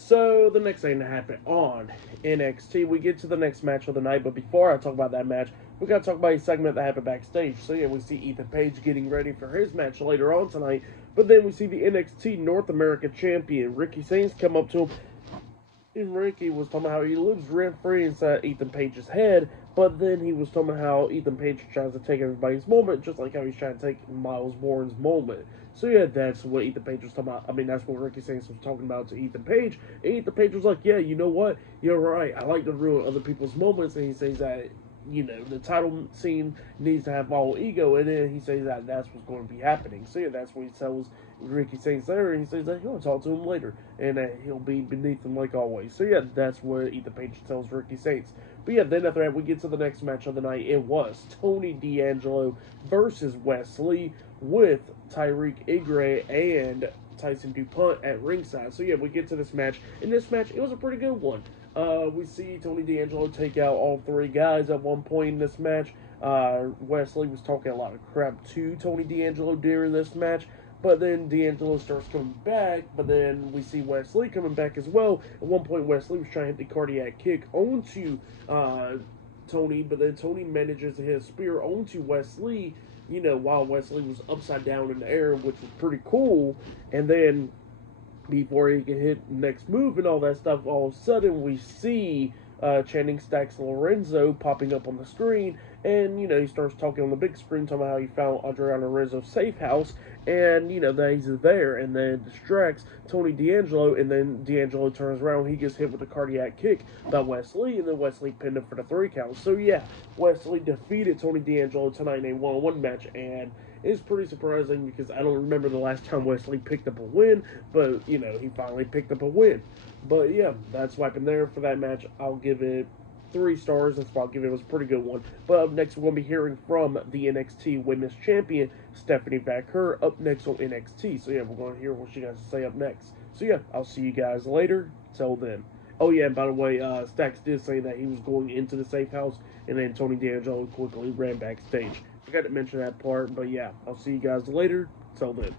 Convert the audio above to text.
So the next thing that happened on NXT, we get to the next match of the night. But before I talk about that match, we got to talk about a segment that happened backstage. So yeah, we see Ethan Page getting ready for his match later on tonight. But then we see the NXT North America champion Ricky Sainz come up to him. And Ricky was talking about how he lives rent free inside Ethan Page's head, but then he was talking about how Ethan Page tries to take everybody's moment, just like how he's trying to take Miles Warren's moment. So yeah, that's what Ethan Page was talking about. I mean, that's what Ricky Sainz was talking about to Ethan Page. And Ethan Page was like, yeah, you know what? You're right. I like to ruin other people's moments. And he says that, the title scene needs to have all ego. And then he says that that's what's going to be happening. So yeah, that's what he tells Ricky Sainz there. And he says that he'll talk to him later. And he'll be beneath him like always. So yeah, that's what Ethan Page tells Ricky Sainz. But yeah, then after that, we get to the next match of the night. It was Tony D'Angelo versus Wes Lee with Tyreek Igre and Tyson DuPont at ringside. So yeah, we get to this match. In this match, it was a pretty good one. We see Tony D'Angelo take out all three guys at one point in this match. Wes Lee was talking a lot of crap to Tony D'Angelo during this match. But then D'Angelo starts coming back, but then we see Wes Lee coming back as well. At one point, Wes Lee was trying to hit the cardiac kick onto Tony, but then Tony manages to hit a spear onto Wes Lee, while Wes Lee was upside down in the air, which was pretty cool. And then before he can hit the next move and all that stuff, all of a sudden we see Channing Stacks Lorenzo popping up on the screen, and he starts talking on the big screen, talking about how he found Adriano Rizzo's safe house, and that he's there, and then distracts Tony D'Angelo, and then D'Angelo turns around, he gets hit with a cardiac kick by Wes Lee, and then Wes Lee pinned him for the 3 count. So yeah, Wes Lee defeated Tony D'Angelo tonight in a one-on-one match, and it's pretty surprising because I don't remember the last time Wes Lee picked up a win, but he finally picked up a win. But yeah, that's what happened there for that match. I'll give it 3 stars. That's what I'll give it. It was a pretty good one. But up next, we're going to be hearing from the NXT Women's Champion, Stephanie Vaquer, up next on NXT. So yeah, we're going to hear what she has to say up next. So yeah, I'll see you guys later. Till then. Oh yeah, and by the way, Stacks did say that he was going into the safe house, and then Tony D'Angelo quickly ran backstage. Forgot to mention that part, but yeah, I'll see you guys later. Till then.